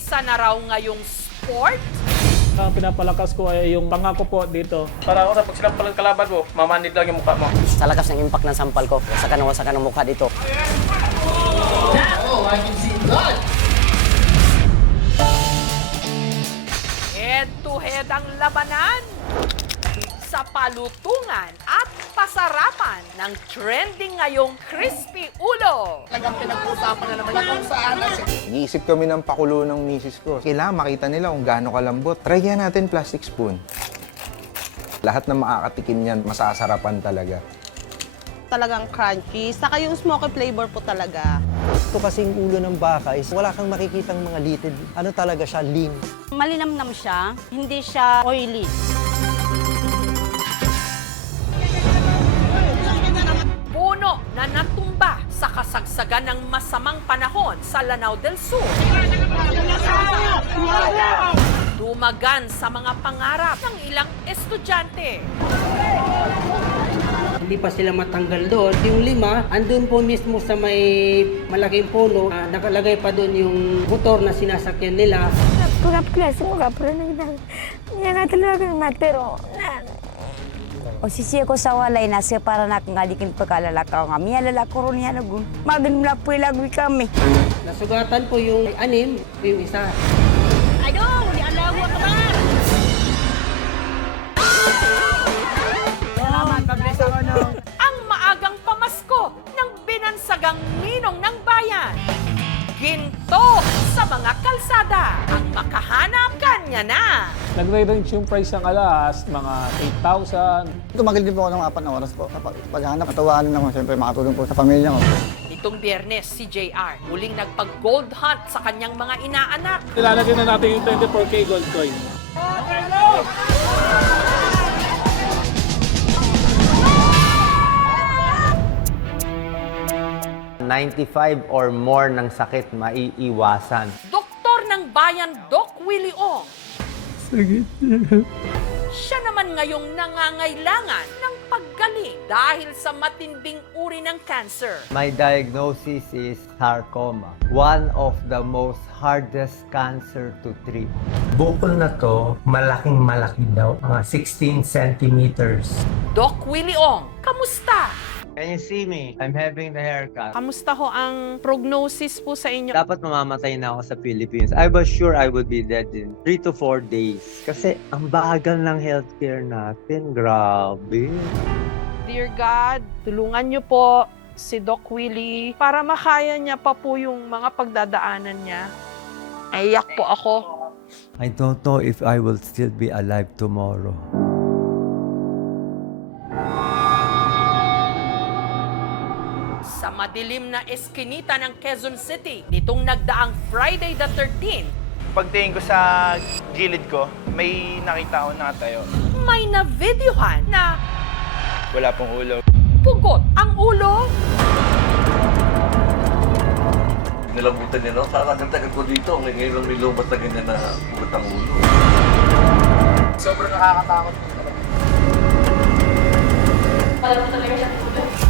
isa na raw ngayong sport? Ang pinapalakas ko ay yung pangako po dito. Para ako pag silang palang kalaban mo, mamanid lang yung mukha mo. Sa lakas ng impact ng sampal ko, sa ng mukha dito. Head-to-head ang labanan sa palutungan at pasarapan ng trending ngayong crispy ulo. Talagang pinag-uusapan na naman kung saan. Iisip kami ng pakulo ng misis ko. Kailangan makita nila kung gaano kalambot. Try yan natin plastic spoon. Lahat na makakatikim yan, masasarapan talaga. Talagang crunchy. Saka yung smoky flavor po talaga. Ito kasing ulo ng baka is wala kang makikitang mga litid. Ano talaga siya, lean. Malinamnam siya, hindi siya oily. Puno na natumba sa kasagsagan ng masamang panahon sa Lanao del Sur. Dumagan sa mga pangarap ng ilang estudyante. Hindi pa sila matanggal doon. Yung 5, andun po mismo sa may malaking puno. Nakalagay pa doon yung motor na sinasakyan nila. Pagka-klase mo ka, pero niya nga talaga matero. O sisi ako sa walay na siya para nakangalikin pagkalalakaw nga. Miya lalako ron niya magin na po ilagwi kami. Nasugatan po yung 6, yung isa. Aduh, di alago ka ba? Ang maagang pamasko ng binansagang ninong ng bayan. Ginto sa mga kalsada. Ang makahanap kanya na. Nagre-range yung price ng alas, mga 8,000. Tumagal din po ako ng 4 na oras po. Paghanap, matawaanin ako. Siyempre, makatulong po sa pamilya ko. Nitong Biyernes, si JR muling nagpag-gold hunt sa kanyang mga inaanak. Ilalagay na natin yung 24K gold coin. 95 or more ng sakit maiiwasan. Doktor ng bayan, Doc Willie Ong. Siya naman ngayong nangangailangan ng paggaling dahil sa matinding uri ng cancer. My diagnosis is sarcoma, one of the most hardest cancer to treat. Bukol na to, malaking-malaki daw. Mga 16 centimeters. Doc Willie Ong, kamusta? Can you see me? I'm having the haircut. Kamusta ho ang prognosis po sa inyo? Dapat mamamatay na ako sa Philippines. I was sure I would be dead in 3 to 4 days. Kasi ang bagal ng healthcare natin. Grabe. Dear God, tulungan niyo po si Doc Willie para makaya niya pa po yung mga pagdadaanan niya. Naiyak po ako. I don't know if I will still be alive tomorrow. Sa madilim na eskinita ng Quezon City, nitong nagdaang Friday the 13th, Pagtingin ko sa gilid ko, may nakita ako nakatayo. may na-videohan na Wala pong ulo. pugot ang ulo. Nilabutan niya, no? Parang ang tagal ko dito. Ngayon lang may lumbat na ganyan na pugot ang ulo. Sobrang nakakatakot. Alam mo talaga siya.